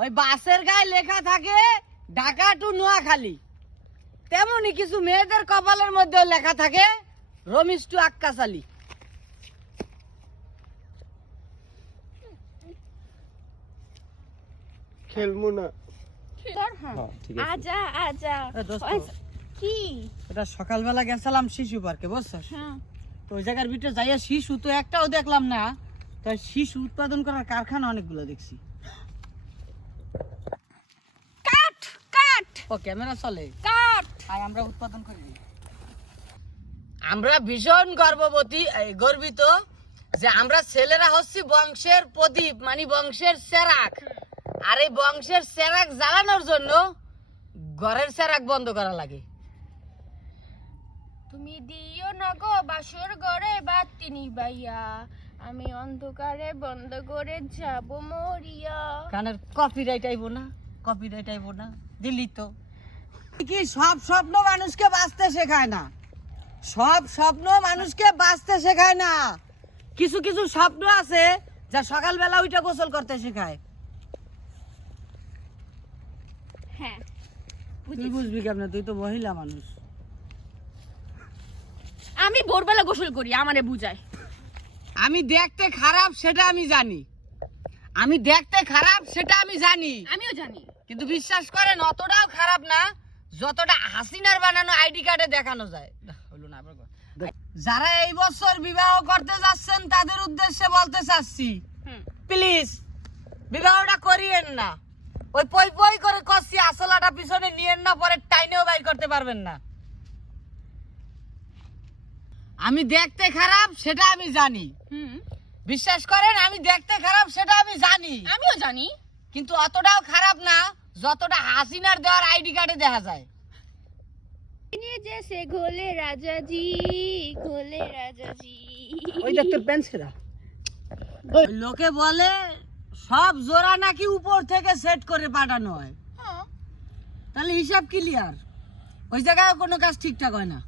ওই বাসের গায়ে লেখা থাকে ঢাকা টু নোয়াখালী, তেমনি কিছু মেয়েদের কপালের মধ্যে লেখা থাকে রমিজ টু আক্কাশালী। খেলবো না। আজা আজা কি এটা সকালবেলা গেছিলাম শিশু পার্কে, বুঝছস? তো ওই জায়গার ভিতরে যাইয়া শিশু তো একটাও দেখলাম না, তাই শিশু উৎপাদন করার কারখানা অনেকগুলো দেখছি। কাট কাট ও ক্যামেরা চলে, কাট আয় আমরা উৎপাদন করি। আমরা ভীষণ গর্বিত যে আমরা ছেলেরা হচ্ছি বংশের প্রদীপ, মানে বংশের চেরাগ। আর এই বংশের চেরাগ জ্বালানোর জন্য ঘরের চেরাগ বন্ধ করা লাগে। তুমি দিও না গো বাসর ঘরে বাতি নিবাইয়া, আমি অন্ধকারে বন্ধ করে যাব মরিয়া। কানের কপিরাইট আইবো না, কপিরাইট আইবো না, দিলি তো কি? সব স্বপ্ন মানুষকে বাঁচতে শেখায় না, সব স্বপ্ন মানুষকে বাঁচতে শেখায় না। কিছু কিছু স্বপ্ন আছে যা সকালবেলা ওইটা গোসল করতে শেখায়। হ্যাঁ তুই বুঝবি কেমনে, তুই তো মহিলা মানুষ। আমি ভোরবেলা গোসল করি, আমারে বুঝায়। আমি দেখতে খারাপ সেটা আমি জানি, আমি দেখতে খারাপ সেটা আমি জানি, আমিও জানি, কিন্তু বিশ্বাস করেন অতটাও খারাপ না যতটা হাসিনার বানানো আইডি কার্ডে দেখানো যায়। হলো না, যারা এই বছর বিবাহ করতে যাচ্ছেন তাদের উদ্দেশ্যে বলতে চাচ্ছি, প্লিজ বিবাহটা করিয়েন না। ওই পই পই করে কষি আসলাটা পিছনে নিয়েন না, পরে টাইনেও বাইর করতে পারবেন না। আমি দেখতে খারাপ সেটা আমি জানি, বিশ্বাস করেন আমি দেখতে খারাপ সেটা আমি জানি, আমিও জানি, কিন্তু অতটাও খারাপ না যতটা হাসিনার দেওয়ার আইডি কার্ডে দেখা যায়। जैसे घोले राजा जी, घोले राजा जी। ওই দেখতে পেন্সিরা লোকে বলে সব জোড়া নাকি উপর থেকে সেট করে পাঠানো হয়, তাহলে হিসাব ক্লিয়ার, ওই জায়গায় কোনো কাজ ঠিকঠাক হয় না।